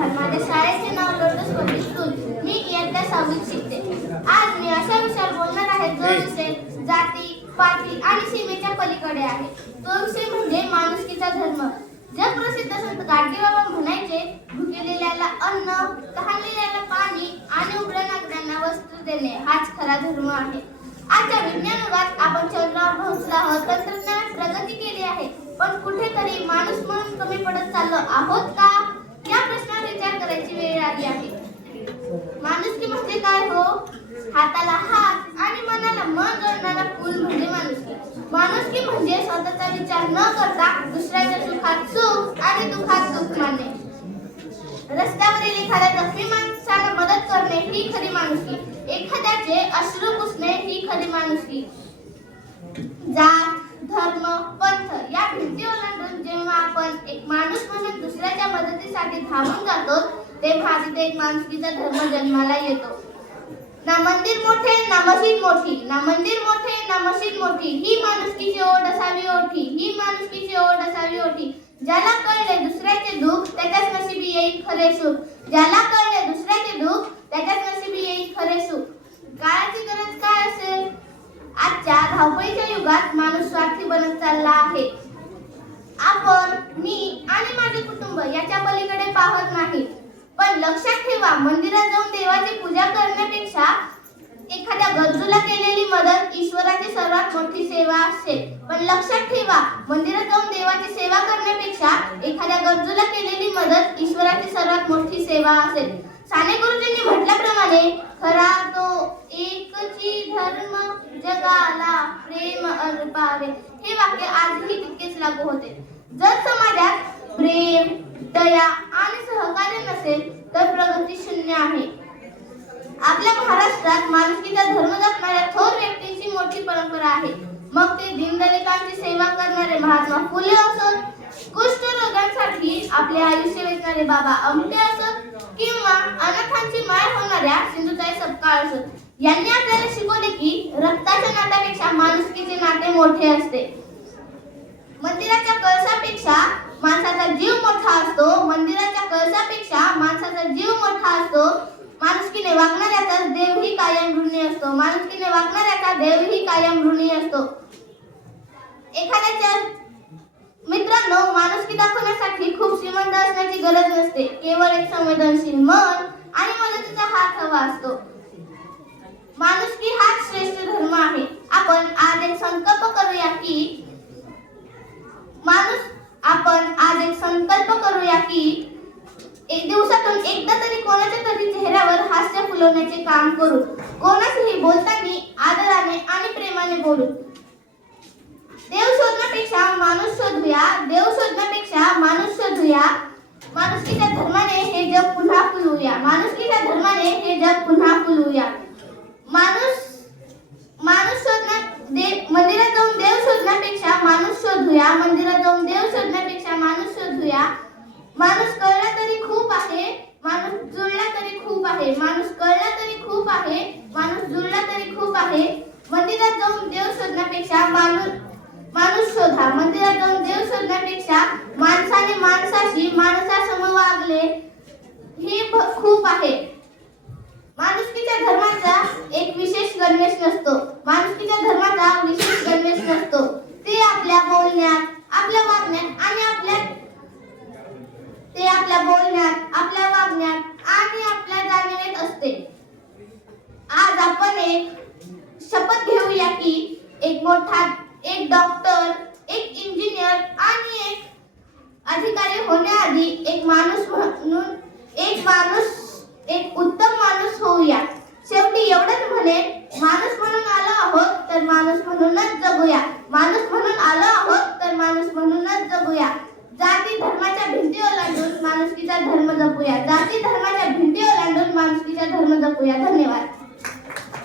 विधान. माझ्या शाळेचे नाव लोटस पब्लिक स्कूल. मी इयत्ता 6वीत शिकते. आज मी अशा विषयावर बोलणार आहे जो विषय जाती, पाती आणि सीमेच्या पलीकडे आहे. तो विषय म्हणजे माणुसकीचा धर्म. जगप्रसिद्ध संत गाडगेबाबा म्हणायचे, भुकेलेल्याला अन्न, तहानलेल्याला पाणी आणि उघड्या नागऱ्यांना वस्त्र देणे हाच खरा धर्म आहे. आजच्या विज्ञान युगात आपण चंद्रावर पोहोचलो आहोत, तंत्रज्ञानात प्रगती केली आहे, पण कुठेतरी माणूस म्हणून कमी पडत चाललो आहोत का, या प्रश्नावर विचार करायची वेळ आली आहे. माणुसकी म्हणजे काय हो? हाताला हात आणि मनाला मन जोडणारा पूल म्हणजे माणुसकी. माणुसकी म्हणजे स्वतःचा विचार न करता दुसऱ्याच्या सुखात सुख आणि दुःखात दुःख मानणे. रस्त्यावरील एखाद्या जखमी माणसाला मदत करणे ही खरी माणुसकी. एखाद्याचे अश्रू पुसणे ही खरी माणुसकी. जात, धर्म, पंथ या भिंती ओलांडून जेव्हा आपण एक माणूस म्हणून दुसऱ्याच्या मदतीसाठी धावून जातो, तेव्हा तिथे एक माणुसकीचा धर्म जन्माला येतो. ना मंदिर मोठे ना मशीद मोठी, ना मंदिर मोठे ना मशीद मोठी, ही माणुसकीची ओढ असावी ओठी, ही माणुसकीची ओढ असावी ओठी. ज्याला कळले दुसऱ्याचे दुःख त्याच्याच नशिबी येईल खरे सुख, ज्याला कळले दुसऱ्याचे दुःख त्याच्याच नशिबी येईल खरे सुख. काळाची गरज काय असेल? आजच्या धावपळीच्या युगात माणूस स्वार्थी बनत चालला आहे. आपण, मी आणि माझे कुटुंब याच्या पलीकडे पाहत नाही. पण लक्षात ठेवा, मंदिरात जाऊन देवाची पूजा करण्यापेक्षा एखाद्या गरजूला केलेली मदत ईश्वराची सर्वात मोठी सेवा असते. पण लक्षात ठेवा, मंदिरात जाऊन देवाची सेवा करण्यापेक्षा एखाद्या गरजूला केलेली मदत ईश्वराची सर्वात मोठी सेवा असेल. साने गुरुजींनी म्हटल्याप्रमाणे, खरा तो एकची धर्म जगाला प्रेम अर्पावे, हे वाक्य आजही तितकेच लागू होते. जर समाजात प्रेम, दया आणि सहकार्य नसेल तर प्रगती शून्य आहे. आपल्या महाराष्ट्रात माणुसकीचा धर्म जपणाऱ्या थोर व्यक्तींची मोठी परंपरा आहे. मग ते दीनदलितांची सेवा करणारे महात्मा फुले असोत, कुष्ठरोगांसाठी आपले आयुष्य वेचणारे बाबा आमटे असोत, किंवा अनाथांची माय होणाऱ्या सिंधुताई सपकाळ असोत, यांनी आपल्याला शिकवले की रक्ताच्या नात्यापेक्षा माणुसकीचे नाते मोठे असते. मंदिराच्या कळसापेक्षा माणसाचा जीव मोठा असतो. मंदिराच्या कळसापेक्षा माणसाचा जीव मोठा असतो. माणुसकीने वागणाऱ्याचा देवही कायम ऋणी असतो. माणुसकीने वागणाऱ्याचा देवही कायम ऋणी असतो. एखाद्याच्या मित्रांनो, माणुसकी दाखवण्यासाठी खूप श्रीमंत असण्याची गरज नसते. केवळ एक संवेदनशील मन आणि मदतीचा हात हवा असतो. माणुसकी हाच श्रेष्ठ धर्म आहे. आपण आज एक संकल्प करूया की एक दिवसातून एकदा तरी कोणाच्या तरी चेहऱ्यावर हास्य फुलवण्याचे काम करू. कोणाशीही बोलताना आदराने आणि प्रेमाने बोलू. देव शोधण्यापेक्षा माणूस शोधूया, देव शोधण्यापेक्षा माणूस शोधूया. माणुसकीच्या धर्माने हे जग पुन्हा फुलवूया, माणुसकीच्या धर्माने हे जग पुन्हा फुलवूया. मंदिरात जाऊन देव शोधण्यापेक्षा माणूस शोधूया, मंदिरात जाऊन देव शोधण्यापेक्षा माणूस शोधूया. माणूस कळला तरी खूप आहे, माणूस जुळला तरी खूप आहे, माणूस कळला तरी खूप आहे, माणूस जुळला तरी खूप आहे. मंदिरात जाऊन देव शोधण्यापेक्षा माणूस शोधा. मंदिरात जाऊन देव शोधण्यापेक्षा माणसाने माणसाशी माणसासमोर वागले हे खूप आहे. माणुसकीच्या धर्माचा एक विशेष गणवेश नसतो. माणुसकीच्या धर्माचा विशेष गणवेश नसतो. ते आपल्या बोलण्यात, आपल्या वागण्यात आणि आपल्या जाणीवेत असते. आज आपण एक शपथ घेऊया की एक डॉक्टर, एक इंजिनियर आणि एक अधिकारी होण्याआधी एक उत्तम माणूस होऊया. शेवटी एवढंच म्हणेन, माणूस म्हणून आलो आहोत तर माणूस म्हणूनच जगूया. माणूस म्हणून आलो आहोत तर माणूस म्हणूनच जगूया. जाती धर्माच्या भिंती ओलांडून माणुसकीचा धर्म जपूया. जाती धर्माच्या भिंती ओलांडून माणुसकीचा धर्म जपूया. धन्यवाद.